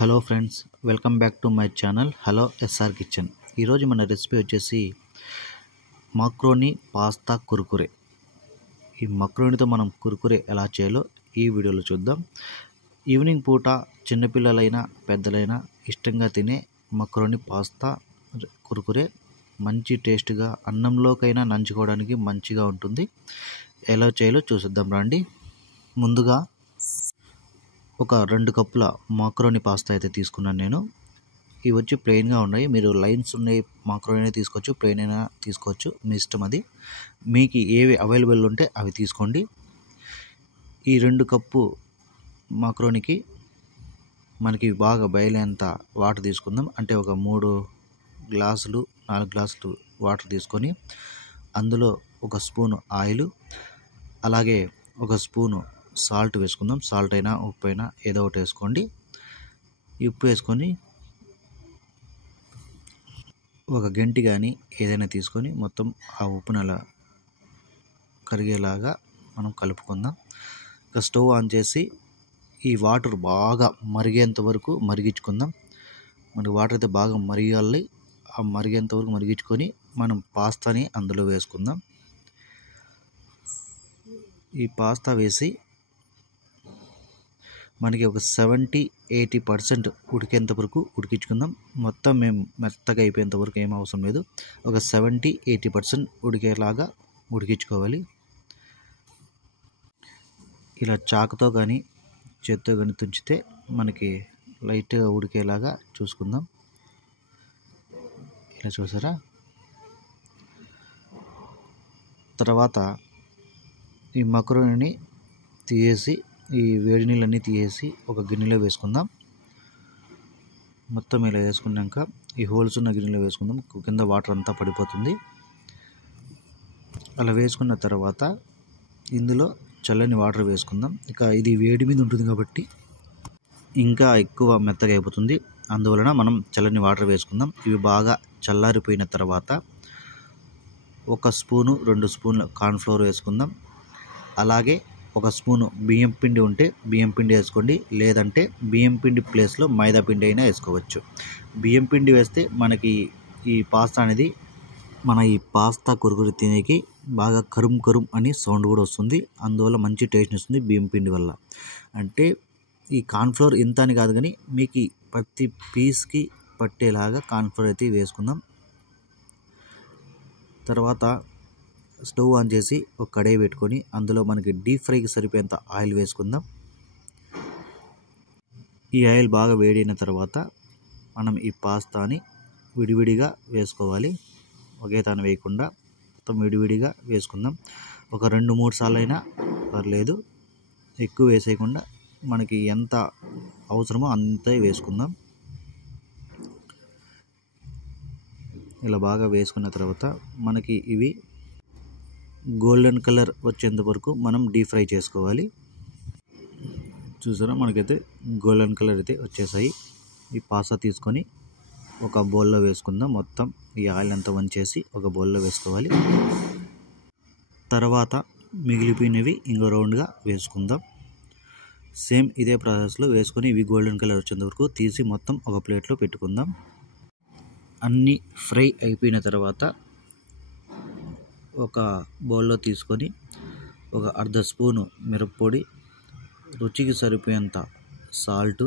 Hello friends, welcome back to my channel hello SR kitchen. ఈరోజు మన recipe వచ్చేసి macaroni pasta Kurkure. ఈ మక్రోనితో మనం కుర్కురే ఎలా చేయాలో ఈ వీడియోలో చూద్దాం. ఈవినింగ్ పూట చిన్నపిల్లలైనా పెద్దలైనా ఇష్టంగా తినే మక్రోని పాస్తా కుర్కురే మంచి టేస్ట్గా అన్నంలోకైనా నంచుకోవడానికి మంచిగా ఉంటుంది. ఎలా చేయాలో చూసిద్దాం రండి. ముందుగా ఒక 2 కప్పుల మాక్రోని పాస్తా అయితే తీసుకున్నాను నేను. ఇవి వచ్చి ప్లెయిన్గా ఉన్నాయి. మీరు లైన్స్ ఉన్నాయి మాక్రోని తీసుకోవచ్చు, ప్లెయిన్ అయినా తీసుకోవచ్చు, మీ ఇష్టం. అది మీకు ఏవి అవైలబుల్ ఉంటే అవి తీసుకోండి. ఈ 2 కప్పు మాక్రోనికి మనకి బాగా బయలేంత వాటర్ తీసుకుందాం. అంటే ఒక 3 గ్లాసులు 4 గ్లాసులు వాటర్ తీసుకొని అందులో ఒక స్పూను ఆయిల్, అలాగే ఒక స్పూను సాల్ట్ వేసుకుందాం. సాల్ట్ అయినా ఉప్పు అయినా ఏదో ఒకటి వేసుకోండి. ఉప్పు వేసుకొని ఒక గంటి కానీ ఏదైనా తీసుకొని మొత్తం ఆ ఉప్పును అలా కరిగేలాగా మనం కలుపుకుందాం. ఇక స్టవ్ ఆన్ చేసి ఈ వాటర్ బాగా మరిగేంత వరకు మరిగించుకుందాం. మనకి వాటర్ అయితే బాగా మరిగాలి. ఆ మరిగేంత వరకు మరిగించుకొని మనం పాస్తాని అందులో వేసుకుందాం. ఈ పాస్తా వేసి మనకి ఒక 70-80% ఉడికేంత వరకు ఉడికించుకుందాం. మొత్తం మేము మెత్తగా అయిపోయేంత వరకు ఏం అవసరం లేదు. ఒక 70-80% ఉడికేలాగా ఉడికించుకోవాలి. ఇలా చాకుతో కానీ చేత్తో కానీ తుంచితే మనకి లైట్గా ఉడికేలాగా చూసుకుందాం. ఇలా చూసారా? తర్వాత ఈ మక్రోనిని తీసేసి ఈ వేడి నీళ్ళన్నీ తీసేసి ఒక గిన్నెలో వేసుకుందాం. మొత్తం ఇలా వేసుకున్నాక ఈ హోల్స్ ఉన్న గిన్నెలో వేసుకుందాం. కింద వాటర్ అంతా పడిపోతుంది. అలా వేసుకున్న తర్వాత ఇందులో చల్లని వాటర్ వేసుకుందాం. ఇక ఇది వేడి మీద ఉంటుంది కాబట్టి ఇంకా ఎక్కువ మెత్తగా అయిపోతుంది. అందువలన మనం చల్లని వాటర్ వేసుకుందాం. ఇవి బాగా చల్లారిపోయిన తర్వాత 1 స్పూను 2 స్పూన్ల కార్న్ఫ్లోర్ వేసుకుందాం. అలాగే 1 స్పూను బియ్యం పిండి ఉంటే బియ్యం పిండి వేసుకోండి, లేదంటే బియ్యం పిండి ప్లేస్లో మైదా పిండి అయినా వేసుకోవచ్చు. బియ్యం పిండి వేస్తే మనకి ఈ పాస్తా అనేది ఈ పాస్తా కుర్కురే తినేకి బాగా కరుం కరుం అని సౌండ్ కూడా వస్తుంది. అందువల్ల మంచి టేస్ట్ వస్తుంది బియ్యం పిండి వల్ల. అంటే ఈ కార్న్ఫ్లోర్ ఇంత అని కాదు, కానీ మీకు ప్రతి పీస్కి పట్టేలాగా కార్న్ఫ్లోర్ అయితే వేసుకుందాం. తర్వాత స్టవ్ ఆన్ చేసి ఒక కడాయి పెట్టుకొని అందులో మనకి డీప్ ఫ్రైకి సరిపోయేంత ఆయిల్ వేసుకుందాం. ఈ ఆయిల్ బాగా వేడైన తర్వాత మనం ఈ పాస్తాని విడివిడిగా వేసుకోవాలి. ఒకే తాను వేయకుండా మొత్తం విడివిడిగా వేసుకుందాం. ఒక 2-3 సార్లు అయినా పర్లేదు, ఎక్కువ వేసేయకుండా మనకి ఎంత అవసరమో అంతే వేసుకుందాం. ఇలా బాగా వేసుకున్న తర్వాత మనకి ఇవి గోల్డెన్ కలర్ వచ్చేంత వరకు మనం డీప్ ఫ్రై చేసుకోవాలి. చూసారా, మనకైతే గోల్డెన్ కలర్ అయితే వచ్చేసాయి. ఈ పాస్తా తీసుకొని ఒక బౌల్లో వేసుకుందాం. మొత్తం ఈ ఆయిల్ అంతా వంచేసి ఒక బౌల్లో వేసుకోవాలి. తర్వాత మిగిలిపోయినవి ఇంకో రౌండ్గా వేసుకుందాం. సేమ్ ఇదే ప్రాసెస్లో వేసుకొని ఇవి గోల్డెన్ కలర్ వచ్చేంత వరకు తీసి మొత్తం ఒక ప్లేట్లో పెట్టుకుందాం. అన్నీ ఫ్రై అయిపోయిన తర్వాత ఒక బౌల్లో తీసుకొని ఒక 1/2 స్పూను మిరప్పొడి, రుచికి సరిపోయేంత సాల్టు,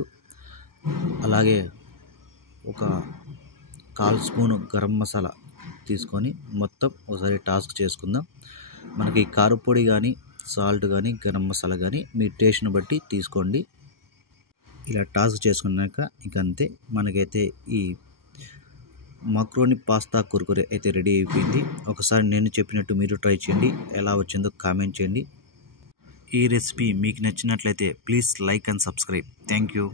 అలాగే ఒక 1/4 స్పూను గరం మసాలా తీసుకొని మొత్తం ఒకసారి టాస్క్ చేసుకుందాం. మనకి కారపొడి కానీ సాల్ట్ కానీ గరం మసాలా కానీ మీ టేస్ట్ని బట్టి తీసుకోండి. ఇలా టాస్క్ చేసుకున్నాక ఇక అంతే, మనకైతే ఈ మక్రోని పాస్తా కుర్కురే అయితే రెడీ అయిపోయింది. ఒకసారి నేను చెప్పినట్టు మీరు ట్రై చేయండి. ఎలా వచ్చిందో కామెంట్ చేయండి. ఈ రెసిపీ మీకు నచ్చినట్లయితే please like and subscribe. Thank you.